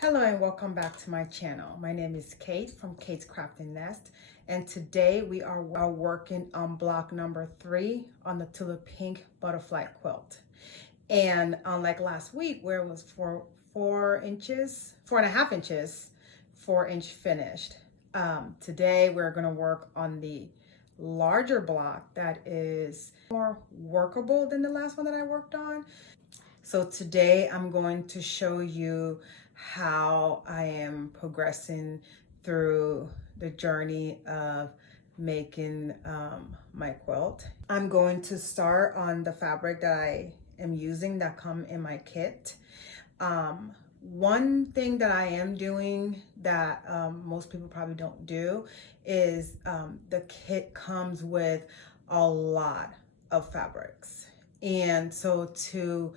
Hello and welcome back to my channel. My name is Kate from Kate's Crafting Nest, and today we are working on block number 3 on the Tula pink butterfly quilt. And unlike last week where it was 4.5 inches, 4-inch finished, today we're going to work on the larger block that is more workable than the last one that I worked on. So today I'm going to show you how I am progressing through the journey of making my quilt. I'm going to start on the fabric that I am using that come in my kit. One thing that I am doing that most people probably don't do is the kit comes with a lot of fabrics. And so to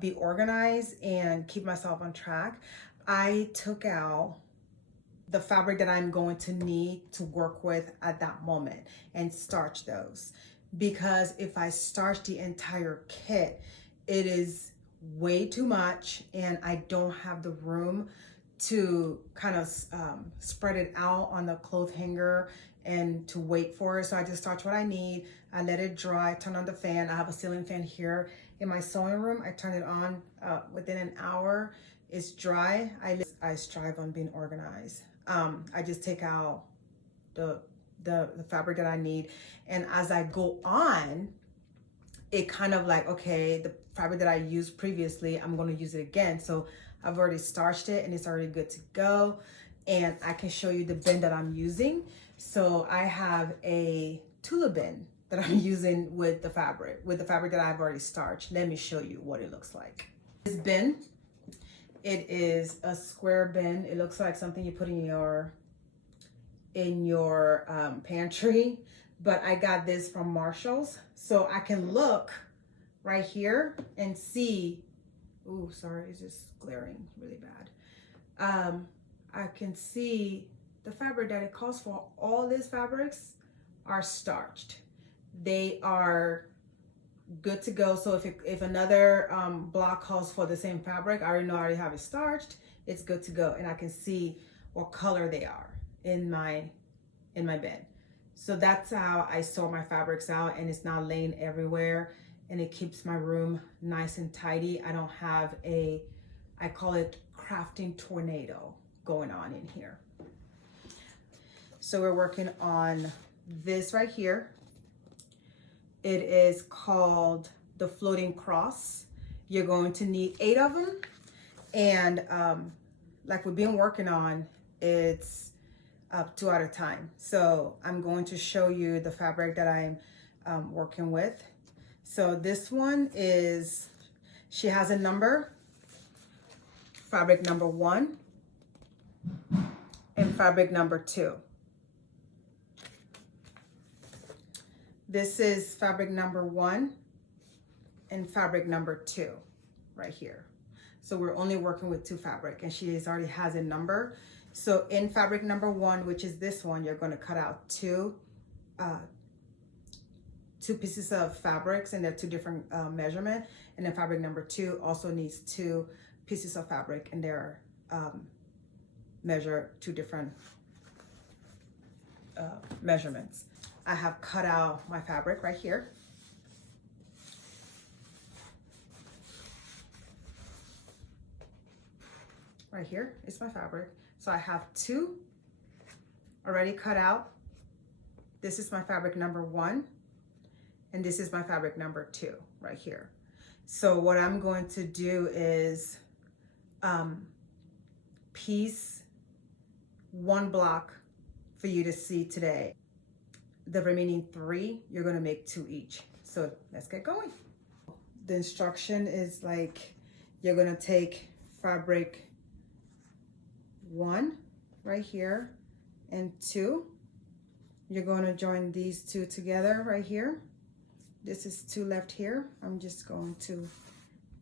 be organized and keep myself on track, I took out the fabric that I'm going to need to work with at that moment and starch those. Because if I starch the entire kit, it is way too much and I don't have the room to kind of spread it out on the clothes hanger and to wait for it. So I just starch what I need. I let it dry, turn on the fan. I have a ceiling fan here in my sewing room. I turn it on within an hour. It's dry. I strive on being organized. I just take out the fabric that I need. And as I go on, it kind of like, okay, the fabric that I used previously, I'm going to use it again. So I've already starched it and it's already good to go. And I can show you the bin that I'm using. So I have a Tula bin that I'm using with the fabric that I've already starched. Let me show you what it looks like. This bin, it is a square bin. It looks like something you put in your pantry, but I got this from Marshall's. So I can look right here and see, oh, sorry, it's just glaring really bad. I can see the fabric that it calls for. All these fabrics are starched. They are good to go. So if another block calls for the same fabric, I already know I already have it starched. It's good to go, and I can see what color they are in my bin. So that's how I store my fabrics out, and it's not laying everywhere, and it keeps my room nice and tidy. I don't have I call it crafting tornado going on in here. So we're working on this right here. It is called the floating cross. You're going to need 8 of them. And like we've been working on, it's 2 at a time. So I'm going to show you the fabric that I'm working with. So this one is, she has a number, fabric number 1 and fabric number 2. This is fabric number 1 and fabric number 2 right here. So we're only working with 2 fabric, and she already has a number. So in fabric number 1, which is this one, you're going to cut out two pieces of fabrics, and they're 2 different measurement. And then fabric number 2 also needs 2 pieces of fabric, and they're measure 2 different measurements. I have cut out my fabric right here. Right here is my fabric. So I have 2 already cut out. This is my fabric number 1, and this is my fabric number 2 right here. So what I'm going to do is piece 1 block for you to see today. The remaining 3, you're going to make 2 each. So let's get going. The instruction is like, you're going to take fabric 1 right here and 2. You're going to join these 2 together right here. This is 2 left here. I'm just going to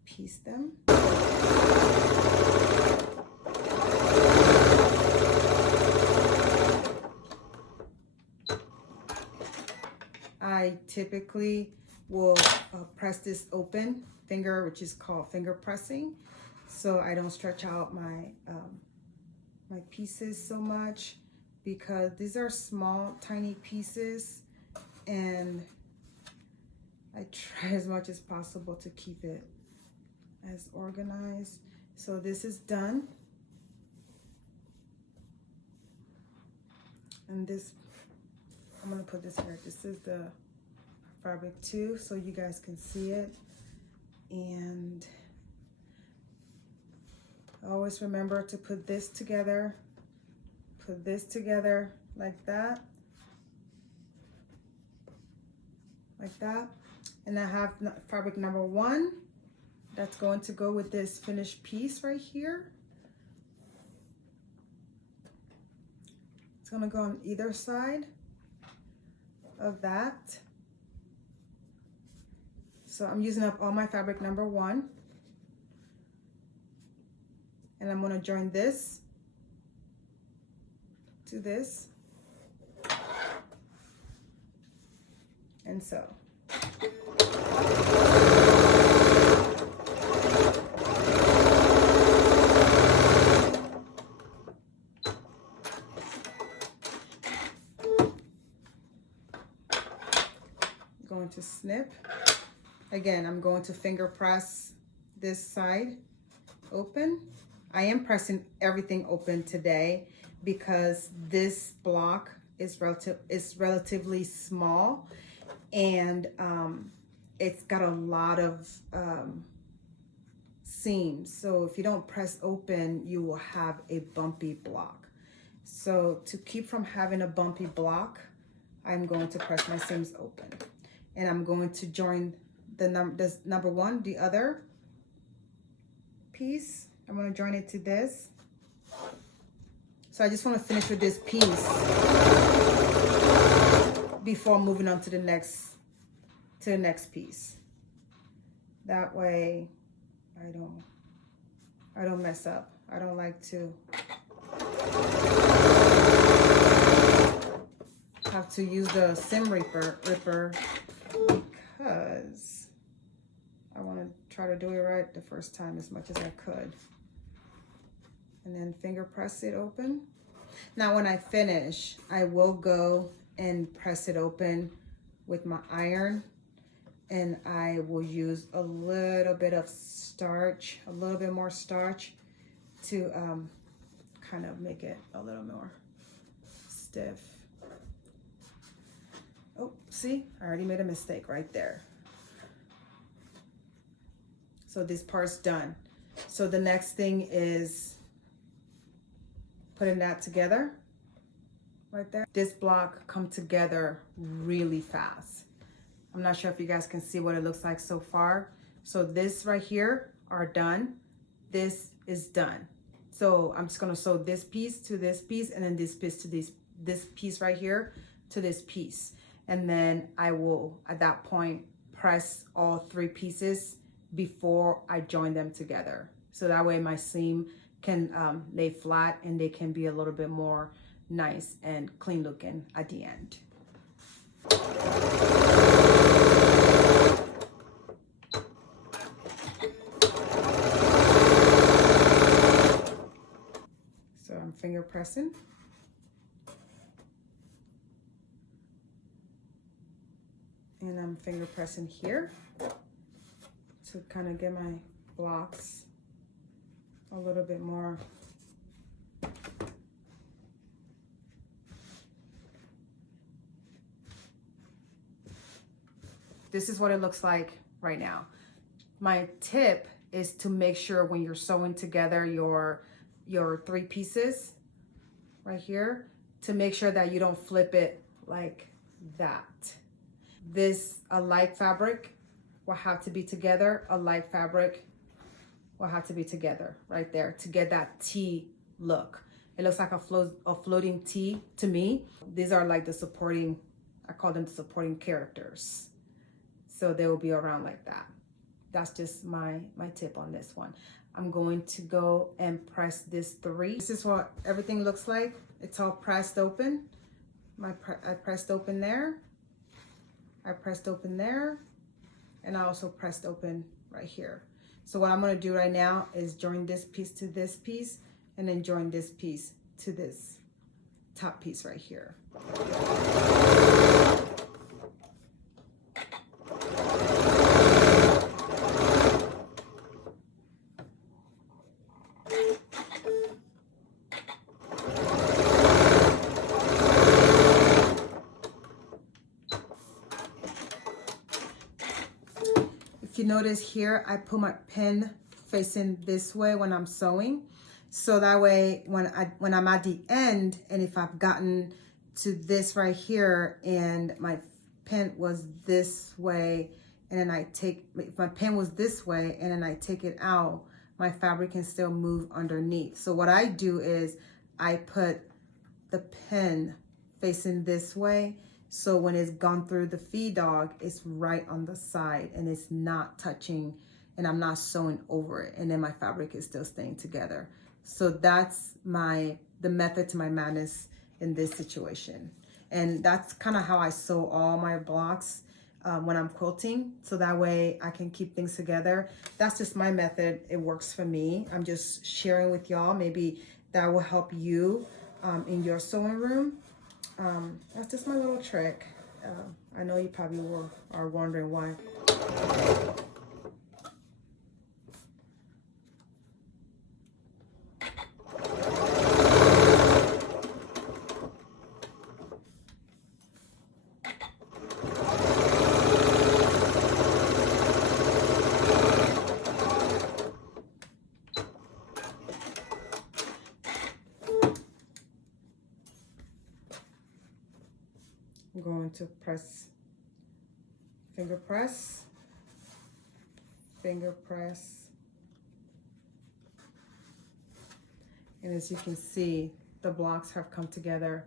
piece them. I typically will press this open finger, which is called finger pressing, so I don't stretch out my my pieces so much, because these are small, tiny pieces, and I try as much as possible to keep it as organized. So this is done. And this, I'm gonna put this here. This is the fabric too, so you guys can see it. And always remember to put this together like that, and I have fabric number 1 that's going to go with this finished piece right here. It's gonna go on either side of that. So I'm using up all my fabric number 1, and I'm gonna join this to this, and so. Going to snip. Again, I'm going to finger press this side open. I am pressing everything open today because this block is relatively small, and it's got a lot of seams. So if you don't press open, you will have a bumpy block. So to keep from having a bumpy block, I'm going to press my seams open, and I'm going to join this number 1, the other piece. I'm going to join it to this. So I just want to finish with this piece before moving on to the next piece. That way I don't mess up. I don't like to have to use the seam ripper because I want to try to do it right the first time as much as I could. And then finger press it open. Now when I finish, I will go and press it open with my iron, and I will use a little bit of starch, a little bit more starch to kind of make it a little more stiff. Oh, see, I already made a mistake right there. So this part's done. So the next thing is putting that together right there. This block come together really fast. I'm not sure if you guys can see what it looks like so far. So this right here are done. This is done. So I'm just gonna sew this piece to this piece, and then this piece to this piece right here to this piece. And then I will, at that point, press all 3 pieces before I join them together. So that way my seam can lay flat, and they can be a little bit more nice and clean looking at the end. So I'm finger pressing. And I'm finger pressing here to kind of get my blocks a little bit more this is what it looks like right now. My tip is to make sure when you're sewing together your 3 pieces right here, to make sure that you don't flip it like that. This, a light fabric will have to be together, a light fabric will have to be together right there to get that T look. It looks like a floating T to me. These are like the supporting, I call them the supporting characters. So they will be around like that. That's just my tip on this one. I'm going to go and press this 3. This is what everything looks like. It's all pressed open. I pressed open there. I pressed open there. And I also pressed open right here. So what I'm going to do right now is join this piece to this piece, and then join this piece to this top piece right here. If you notice here, I put my pen facing this way when I'm sewing. So that way, when I'm at the end, and if I've gotten to this right here and my pen was this way, and then if my pen was this way and then I take it out, my fabric can still move underneath. So what I do is I put the pen facing this way, so when it's gone through the feed dog, it's right on the side and it's not touching, and I'm not sewing over it, and then my fabric is still staying together. So that's the method to my madness in this situation. And that's kind of how I sew all my blocks when I'm quilting, so that way I can keep things together. That's just my method. It works for me. I'm just sharing with y'all. Maybe that will help you in your sewing room. That's just my little trick. I know you probably are wondering why. I'm going to press, finger press, and as you can see, the blocks have come together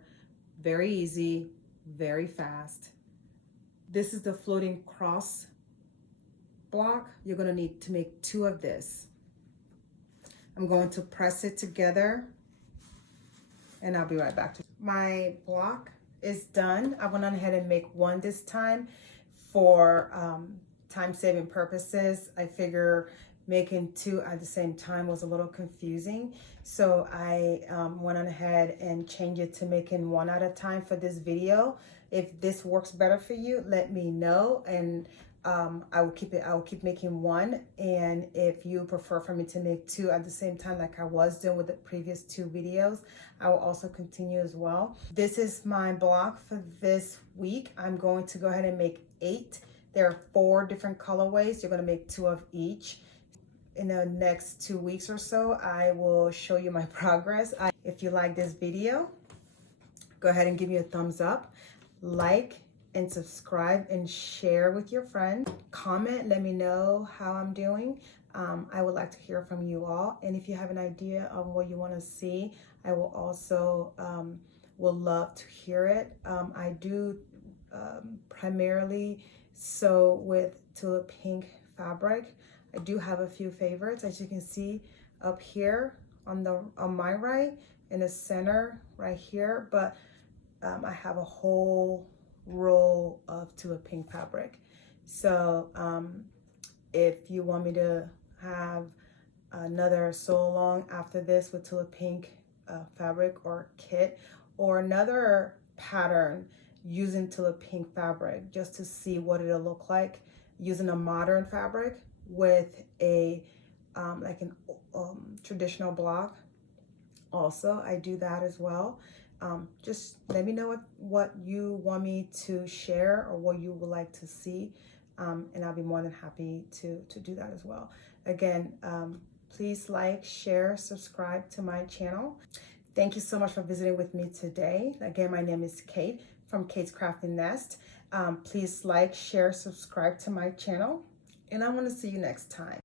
very easy, very fast. This is the floating cross block. You're going to need to make 2 of this. I'm going to press it together, and I'll be right back. My block is done. I went on ahead and make 1 this time for time-saving purposes. I figure making 2 at the same time was a little confusing, so I went on ahead and changed it to making 1 at a time for this video. If this works better for you, let me know, and I will keep making 1. And if you prefer for me to make 2 at the same time, like I was doing with the previous 2 videos, I will also continue as well. This is my block for this week. I'm going to go ahead and make 8. There are 4 different colorways. You're going to make 2 of each. In the next 2 weeks or so, I will show you my progress. If you like this video, go ahead and give me a thumbs up, like and subscribe, and share with your friends. Comment, let me know how I'm doing. I would like to hear from you all. And if you have an idea of what you want to see, I will also will love to hear it. I do primarily sew with Tula pink fabric. I do have a few favorites, as you can see up here on my right, in the center right here, but I have a whole roll of Tula pink fabric. So if you want me to have another sew along after this with Tula pink fabric or kit, or another pattern using Tula pink fabric, just to see what it'll look like using a modern fabric with a like an traditional block, also I do that as well. Just let me know what you want me to share or what you would like to see, and I'll be more than happy to do that as well. Again, please like, share, subscribe to my channel. Thank you so much for visiting with me today. Again, my name is Kate from Kate's Crafting Nest. Please like, share, subscribe to my channel, and I want to see you next time.